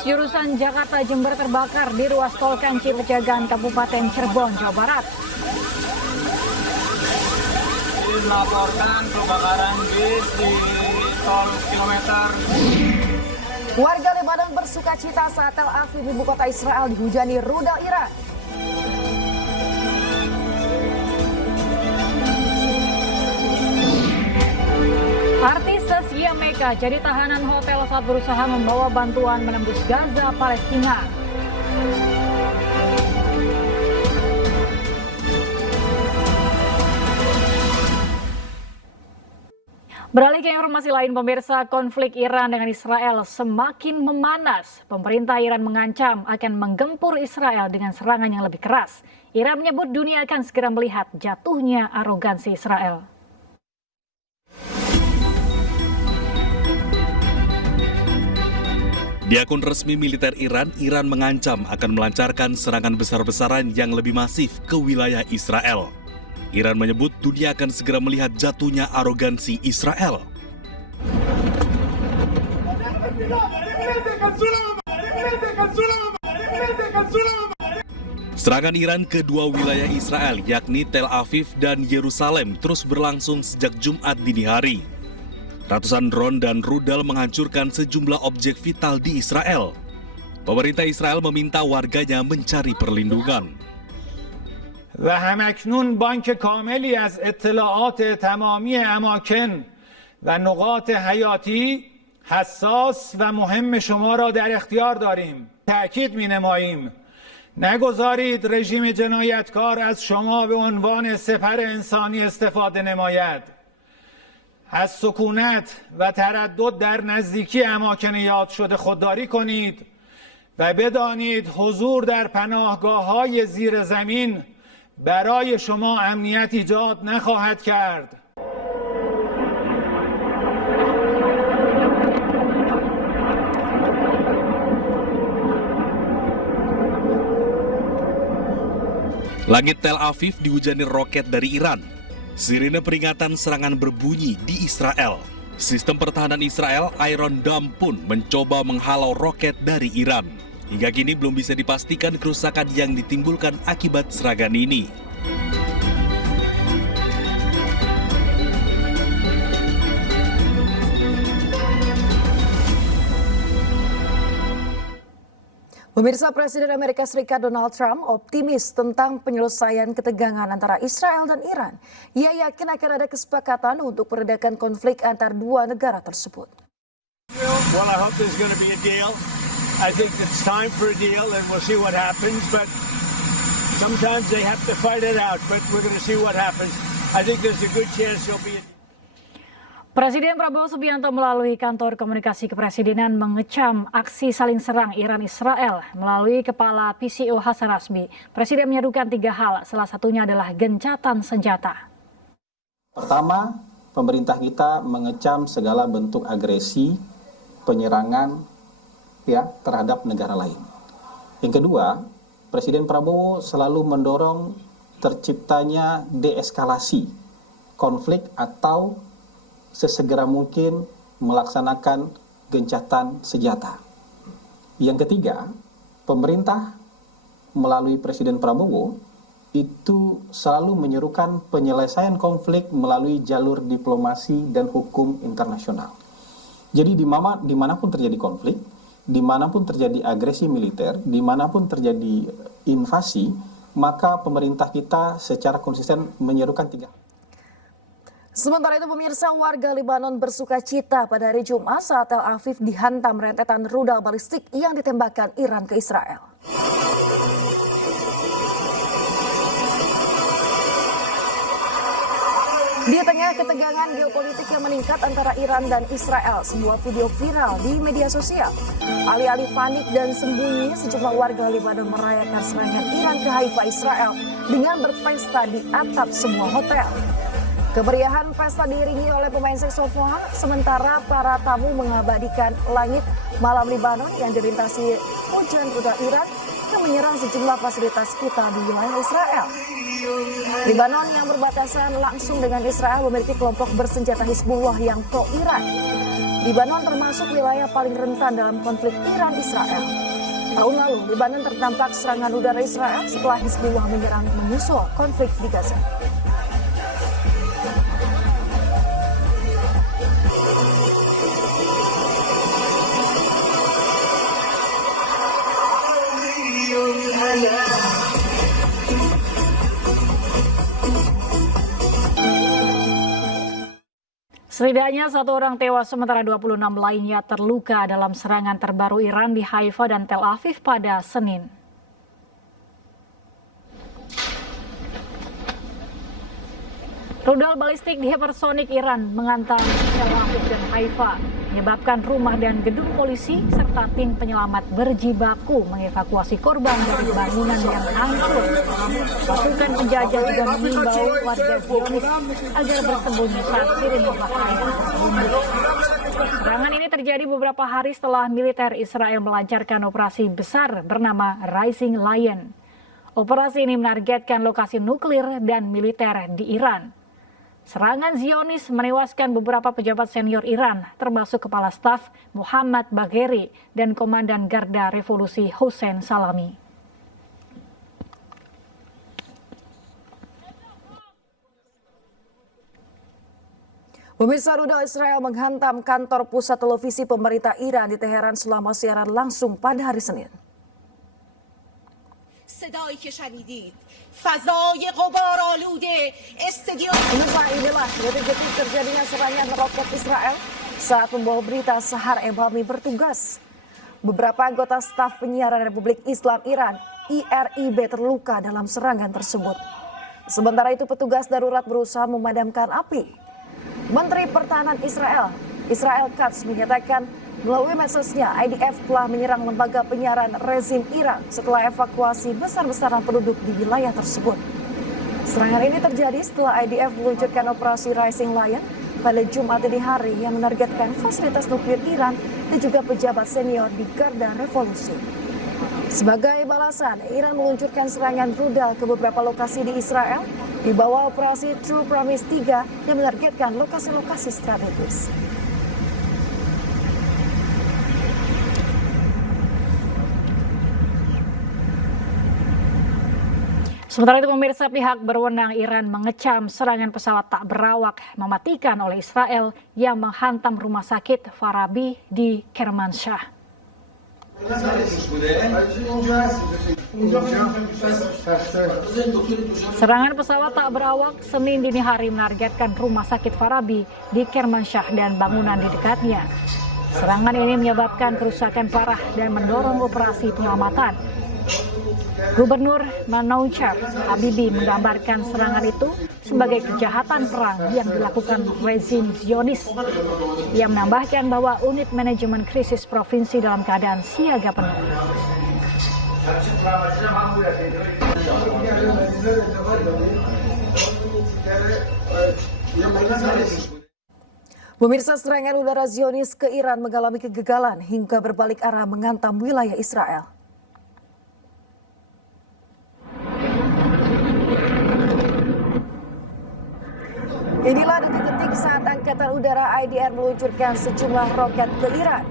bus jurusan Jakarta Jember terbakar di ruas tol Kanci Pejagan, Kabupaten Cirebon, Jawa Barat. Melaporkan kebakaran bis di tol kilometer. Warga Lebanon bersukacita saat Tel Aviv, ibu kota Israel, dihujani rudal Iran. Artis Zaskia Mecca jadi tahanan hotel saat berusaha membawa bantuan menembus Gaza, Palestina. Beralih ke informasi lain, pemirsa, konflik Iran dengan Israel semakin memanas. Pemerintah Iran mengancam akan menggempur Israel dengan serangan yang lebih keras. Iran menyebut dunia akan segera melihat jatuhnya arogansi Israel. Di akun resmi militer Iran, Iran mengancam akan melancarkan serangan besar-besaran yang lebih masif ke wilayah Israel. Iran menyebut dunia akan segera melihat jatuhnya arogansi Israel. Serangan Iran ke dua wilayah Israel, yakni Tel Aviv dan Yerusalem, terus berlangsung sejak Jumat dini hari. Ratusan drone dan rudal menghancurkan sejumlah objek vital di Israel. Pemerintah Israel meminta warganya mencari perlindungan. و همکنون بانک کاملی از اطلاعات تمامی اماکن و نقاط حیاتی حساس و مهم شما را در اختیار داریم. تأکید می‌نماییم نگذارید رژیم جنایتکار از شما به عنوان سپر انسانی استفاده نماید. از سکونت و تردد در نزدیکی اماکن یاد شده خودداری کنید و بدانید حضور در پناهگاه‌های زیر زمین برای شما امنیت ایجاد نخواهد کرد. Langit Tel Aviv dihujani roket dari Iran. Sirine peringatan serangan berbunyi di Israel. Sistem pertahanan Israel, Iron Dome, pun mencoba menghalau roket dari Iran. Hingga kini belum bisa dipastikan kerusakan yang ditimbulkan akibat serangan ini. Pemirsa, Presiden Amerika Serikat Donald Trump optimis tentang penyelesaian ketegangan antara Israel dan Iran. Ia yakin akan ada kesepakatan untuk meredakan konflik antar dua negara tersebut. Well, I hope there's going to be a deal. I think it's time for a deal and we'll see what happens, but sometimes they have to fight it out, but we're going to see what happens. I think there's a good chance there'll be a deal. Presiden Prabowo Subianto melalui kantor komunikasi kepresidenan mengecam aksi saling serang Iran-Israel melalui kepala PCO Hasan Rasmi. Presiden menyerukan 3 hal, salah satunya adalah gencatan senjata. Pertama, pemerintah kita mengecam segala bentuk agresi, penyerangan terhadap negara lain. Yang kedua, Presiden Prabowo selalu mendorong terciptanya deeskalasi konflik atau sesegera mungkin melaksanakan gencatan senjata. Yang ketiga, pemerintah melalui Presiden Prabowo itu selalu menyerukan penyelesaian konflik melalui jalur diplomasi dan hukum internasional. Jadi dimanapun terjadi konflik, dimanapun terjadi agresi militer, dimanapun terjadi invasi, maka pemerintah kita secara konsisten menyerukan 3. Sementara itu, pemirsa, warga Lebanon bersukacita pada hari Jumat saat Tel Aviv dihantam rentetan rudal balistik yang ditembakkan Iran ke Israel. Di tengah ketegangan geopolitik yang meningkat antara Iran dan Israel, sebuah video viral di media sosial. Alih-alih panik dan sembunyi, sejumlah warga Lebanon merayakan serangan Iran ke Haifa, Israel dengan berpesta di atap sebuah hotel. Kemeriahan pesta diiringi oleh pemain saksofon, sementara para tamu mengabadikan langit malam Lebanon yang dilintasi hujan rudal Iran yang menyerang sejumlah fasilitas kita di wilayah Israel. Lebanon yang berbatasan langsung dengan Israel memiliki kelompok bersenjata Hizbullah yang pro-Iran. Lebanon termasuk wilayah paling rentan dalam konflik Iran-Israel. Tahun lalu, Lebanon terdampak serangan udara Israel setelah Hizbullah menyerang menyusul konflik di Gaza. Setidaknya 1 orang tewas sementara 26 lainnya terluka dalam serangan terbaru Iran di Haifa dan Tel Aviv pada Senin. Rudal balistik di hipersonik Iran menghantam Tel Aviv dan Haifa, menyebabkan rumah dan gedung polisi serta tim penyelamat berjibaku mengevakuasi korban dari bangunan yang hancur. Pasukan penjajah juga mengimbau warga Zionis agar bersembunyi saat sirine bahaya berbunyi. Serangan ini terjadi beberapa hari setelah militer Israel melancarkan operasi besar bernama Rising Lion. Operasi ini menargetkan lokasi nuklir dan militer di Iran. Serangan Zionis menewaskan beberapa pejabat senior Iran, termasuk Kepala Staf Muhammad Bagheri dan Komandan Garda Revolusi Hossein Salami. Pemirsa, rudal Israel menghantam kantor pusat televisi pemerintah Iran di Teheran selama siaran langsung pada hari Senin. Pemirsa, inilah detik-detik terjadinya serangan roket Israel saat membawa berita Sahar Ebami bertugas. Beberapa anggota staf penyiaran Republik Islam Iran (IRIB) terluka dalam serangan tersebut. Sementara itu petugas darurat berusaha memadamkan api. Menteri Pertahanan Israel Katz menyatakan melalui medsosnya IDF telah menyerang lembaga penyiaran rezim Iran setelah evakuasi besar-besaran penduduk di wilayah tersebut. Serangan ini terjadi setelah IDF meluncurkan operasi Rising Lion pada Jumat dini hari yang menargetkan fasilitas nuklir Iran dan juga pejabat senior di Garda Revolusi. Sebagai balasan, Iran meluncurkan serangan rudal ke beberapa lokasi di Israel di bawah operasi True Promise 3 yang menargetkan lokasi-lokasi strategis. Sementara itu pemirsa, pihak berwenang Iran mengecam serangan pesawat tak berawak mematikan oleh Israel yang menghantam rumah sakit Farabi di Kermanshah. Serangan pesawat tak berawak Senin dini hari menargetkan rumah sakit Farabi di Kermanshah dan bangunan di dekatnya. Serangan ini menyebabkan kerusakan parah dan mendorong operasi penyelamatan. Gubernur Manouchev Habibi menggambarkan serangan itu sebagai kejahatan perang yang dilakukan rezim Zionis. Ia menambahkan bahwa unit manajemen krisis provinsi dalam keadaan siaga penuh. Pemirsa, serangan udara Zionis ke Iran mengalami kegagalan hingga berbalik arah menghantam wilayah Israel. Inilah detik-detik saat Angkatan Udara IDF meluncurkan sejumlah roket ke Iran.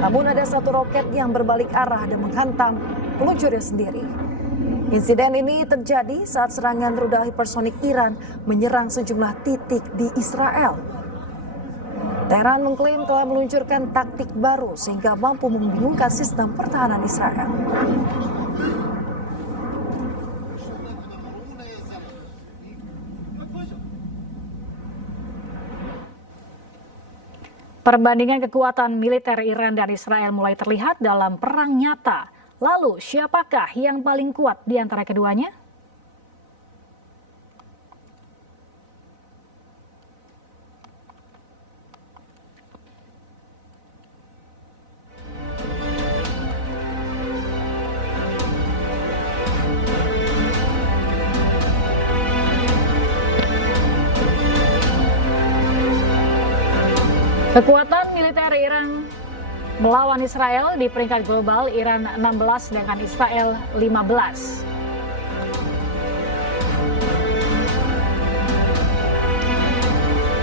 Namun ada satu roket yang berbalik arah dan menghantam peluncurnya sendiri. Insiden ini terjadi saat serangan rudal hipersonik Iran menyerang sejumlah titik di Israel. Tehran mengklaim telah meluncurkan taktik baru sehingga mampu membingungkan sistem pertahanan Israel. Perbandingan kekuatan militer Iran dan Israel mulai terlihat dalam perang nyata. Lalu, siapakah yang paling kuat di antara keduanya? Kekuatan militer Iran melawan Israel. Di peringkat global, Iran 16 sedangkan Israel 15.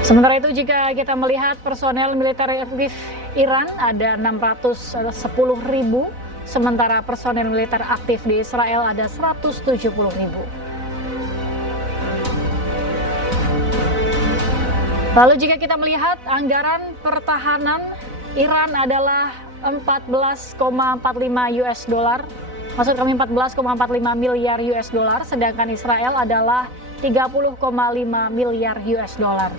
Sementara itu, jika kita melihat personel militer aktif Iran ada 610.000, sementara personel militer aktif di Israel ada 170.000. Lalu jika kita melihat anggaran pertahanan Iran adalah 14,45 US dollar, maksud kami 14,45 miliar US dollar, sedangkan Israel adalah 30,5 miliar US dollar.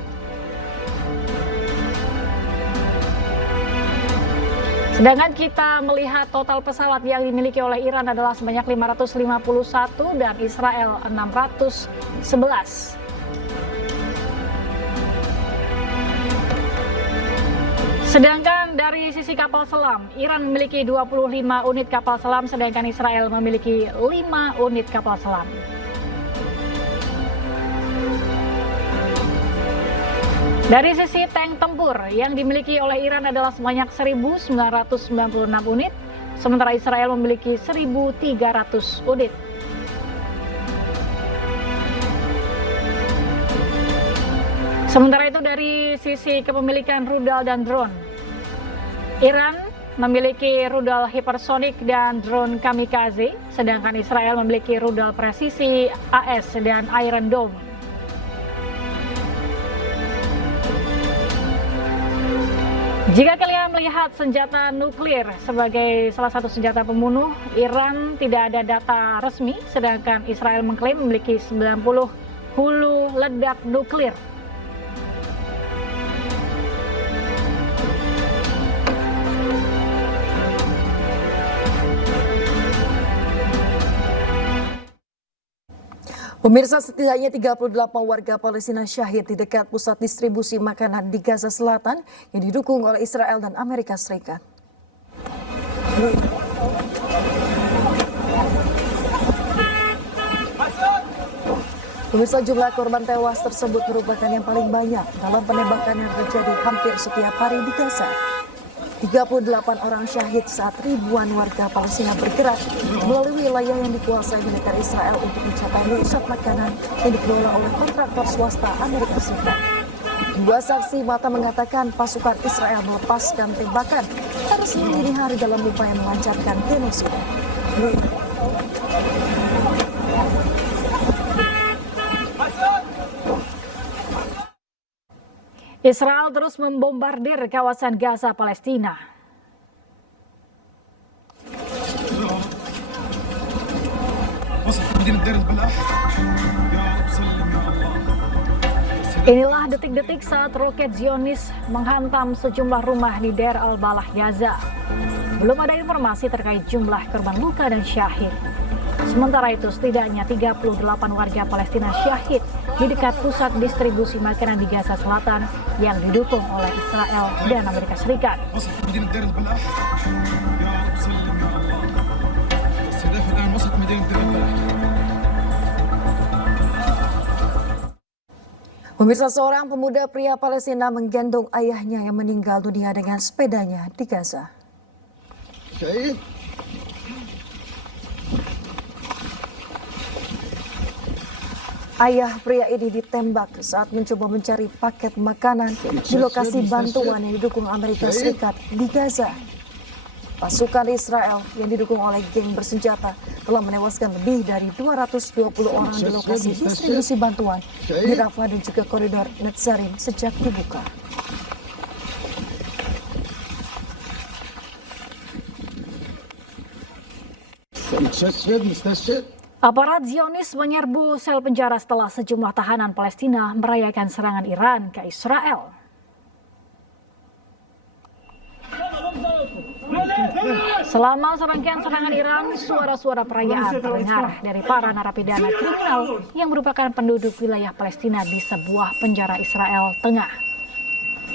Sedangkan kita melihat total pesawat yang dimiliki oleh Iran adalah sebanyak 551 dan Israel 611. Sedangkan dari sisi kapal selam, Iran memiliki 25 unit kapal selam, sedangkan Israel memiliki 5 unit kapal selam. Dari sisi tank tempur yang dimiliki oleh Iran adalah sebanyak 1.996 unit, sementara Israel memiliki 1.300 unit. Sementara itu dari sisi kepemilikan rudal dan drone, Iran memiliki rudal hipersonik dan drone kamikaze, sedangkan Israel memiliki rudal presisi AS dan Iron Dome. Jika kalian melihat senjata nuklir sebagai salah satu senjata pembunuh, Iran tidak ada data resmi, sedangkan Israel mengklaim memiliki 90 hulu ledak nuklir. Pemirsa, setidaknya 38 warga Palestina syahid di dekat pusat distribusi makanan di Gaza Selatan yang didukung oleh Israel dan Amerika Serikat. Pemirsa, jumlah korban tewas tersebut merupakan yang paling banyak dalam penembakan yang terjadi hampir setiap hari di Gaza. 38 orang syahid saat ribuan warga Palestina bergerak melalui wilayah yang dikuasai militer Israel untuk mencapai pusat makanan yang dikelola oleh kontraktor swasta Amerika Serikat. Dua saksi mata mengatakan pasukan Israel melepaskan tembakan pada Senin dini hari dalam upaya melancarkan genosida. Israel terus membombardir kawasan Gaza, Palestina. Inilah detik-detik saat roket Zionis menghantam sejumlah rumah di Deir al-Balah, Gaza. Belum ada informasi terkait jumlah korban luka dan syahid. Sementara itu, setidaknya 38 warga Palestina syahid di dekat pusat distribusi makanan di Gaza Selatan yang didukung oleh Israel dan Amerika Serikat. Pemirsa, seorang pemuda pria Palestina menggendong ayahnya yang meninggal dunia dengan sepedanya di Gaza. Ayah pria ini ditembak saat mencoba mencari paket makanan di lokasi bantuan yang didukung Amerika Serikat di Gaza. Pasukan Israel yang didukung oleh geng bersenjata telah menewaskan lebih dari 220 orang di lokasi distribusi bantuan di Rafah dan juga koridor Netzarim sejak dibuka. Aparat Zionis menyerbu sel penjara setelah sejumlah tahanan Palestina merayakan serangan Iran ke Israel. Selama serangkaian serangan Iran, suara-suara perayaan terdengar dari para narapidana kriminal yang merupakan penduduk wilayah Palestina di sebuah penjara Israel Tengah.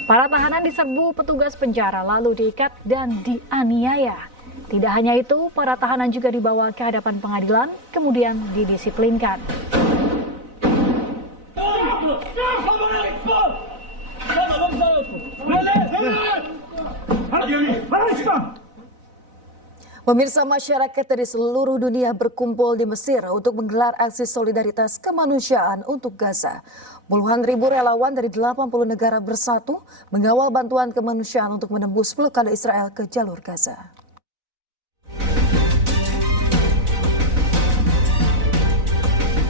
Para tahanan diserbu petugas penjara lalu diikat dan dianiaya. Tidak hanya itu, para tahanan juga dibawa ke hadapan pengadilan, kemudian didisiplinkan. Pemirsa, masyarakat dari seluruh dunia berkumpul di Mesir untuk menggelar aksi solidaritas kemanusiaan untuk Gaza. Puluhan ribu relawan dari 80 negara bersatu mengawal bantuan kemanusiaan untuk menembus blokade Israel ke jalur Gaza.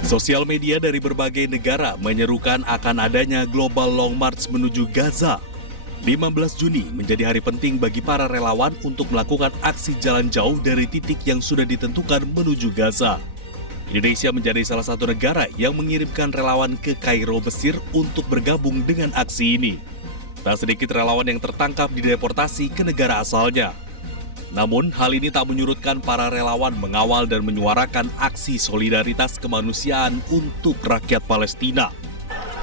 Sosial media dari berbagai negara menyerukan akan adanya Global Long March menuju Gaza. 15 Juni menjadi hari penting bagi para relawan untuk melakukan aksi jalan jauh dari titik yang sudah ditentukan menuju Gaza. Indonesia menjadi salah satu negara yang mengirimkan relawan ke Kairo, Mesir untuk bergabung dengan aksi ini. Tak sedikit relawan yang tertangkap dideportasi ke negara asalnya. Namun, hal ini tak menyurutkan para relawan mengawal dan menyuarakan aksi solidaritas kemanusiaan untuk rakyat Palestina.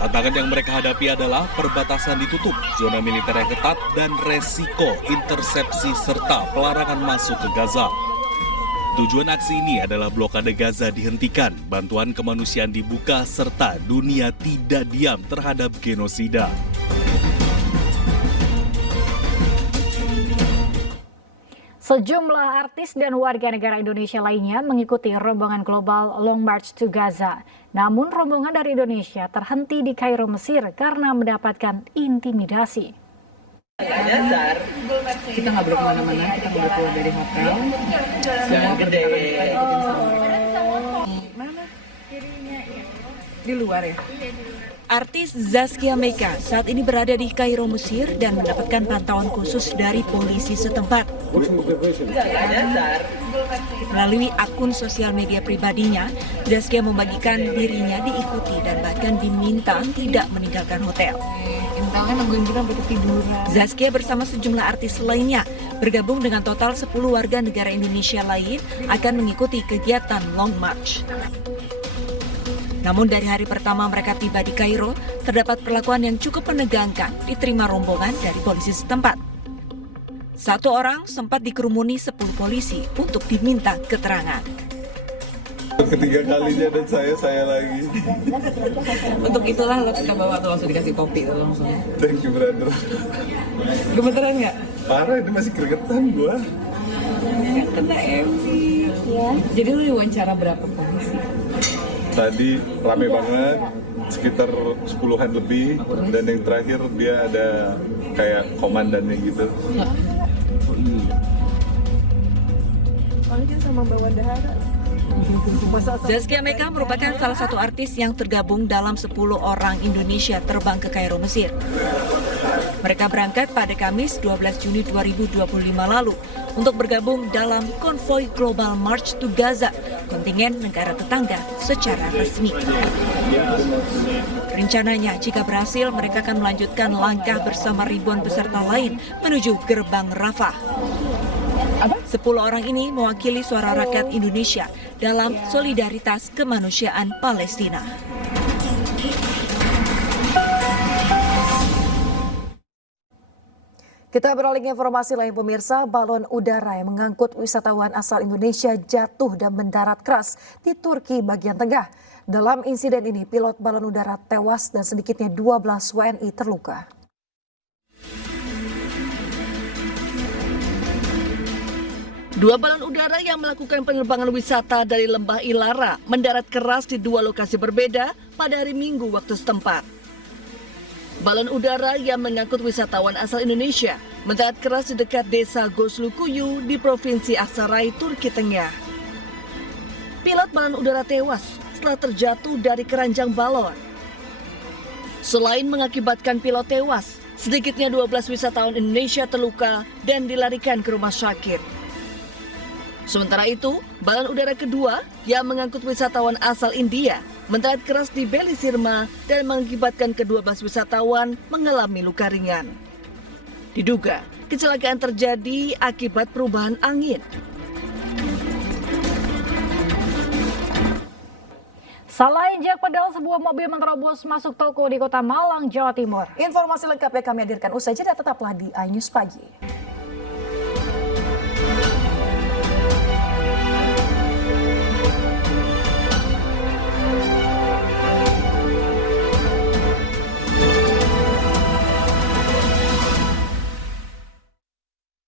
Tantangan yang mereka hadapi adalah perbatasan ditutup, zona militer yang ketat, dan resiko intersepsi serta pelarangan masuk ke Gaza. Tujuan aksi ini adalah blokade Gaza dihentikan, bantuan kemanusiaan dibuka, serta dunia tidak diam terhadap genosida. Sejumlah artis dan warga negara Indonesia lainnya mengikuti rombongan Global Long March to Gaza. Namun rombongan dari Indonesia terhenti di Kairo, Mesir karena mendapatkan intimidasi. Kita nggak boleh kemana-mana, kita nggak boleh keluar dari hotel. Semua berdaya. Mana? Di luar ya? Artis Zaskia Meka saat ini berada di Kairo, Mesir dan mendapatkan pantauan khusus dari polisi setempat. Melalui akun sosial media pribadinya, Zaskia membagikan dirinya diikuti dan bahkan diminta tidak meninggalkan hotel. Intelnya nungguin kita sampai ketiduran. Zaskia bersama sejumlah artis lainnya bergabung dengan total 10 warga negara Indonesia lain akan mengikuti kegiatan Long March. Namun dari hari pertama mereka tiba di Kairo, terdapat perlakuan yang cukup menegangkan diterima rombongan dari polisi setempat. Satu orang sempat dikerumuni 10 polisi untuk diminta keterangan. Ketiga kalinya dan saya lagi. Untuk itulah lo kita bawa tuh langsung dikasih kopi tuh langsung. Thank you brother. Gemeteran nggak? Parah, ini masih keringetan gua. Kena MV. Ya. Jadi lo diwawancara berapa polisi? Tadi rame banget, sekitar 10-an lebih, dan yang terakhir dia ada kayak komandannya gitu. Soalnya sama bawa dahara. Zaskia Meka merupakan salah satu artis yang tergabung dalam 10 orang Indonesia terbang ke Kairo, Mesir. Mereka berangkat pada Kamis 12 Juni 2025 lalu untuk bergabung dalam konvoi Global March to Gaza, kontingen negara tetangga secara resmi. Rencananya, jika berhasil, mereka akan melanjutkan langkah bersama ribuan peserta lain menuju gerbang Rafah. 10 orang ini mewakili suara rakyat Indonesia dalam solidaritas kemanusiaan Palestina. Kita beralih ke informasi lain, pemirsa. Balon udara yang mengangkut wisatawan asal Indonesia jatuh dan mendarat keras di Turki bagian tengah. Dalam insiden ini, pilot balon udara tewas dan sedikitnya 12 WNI terluka. Dua balon udara yang melakukan penerbangan wisata dari Lembah Ilara mendarat keras di dua lokasi berbeda pada hari Minggu waktu setempat. Balon udara yang mengangkut wisatawan asal Indonesia mendarat keras di dekat desa Goslukuyu di Provinsi Aksaray, Turki Tengah. Pilot balon udara tewas setelah terjatuh dari keranjang balon. Selain mengakibatkan pilot tewas, sedikitnya 12 wisatawan Indonesia terluka dan dilarikan ke rumah sakit. Sementara itu, balon udara kedua yang mengangkut wisatawan asal India mendarat keras di Belisirma dan mengakibatkan ke-12 wisatawan mengalami luka ringan. Diduga, kecelakaan terjadi akibat perubahan angin. Salah injak pedal, sebuah mobil menerobos masuk toko di Kota Malang, Jawa Timur. Informasi lengkapnya kami hadirkan usai jeda, tetaplah di iNews Pagi.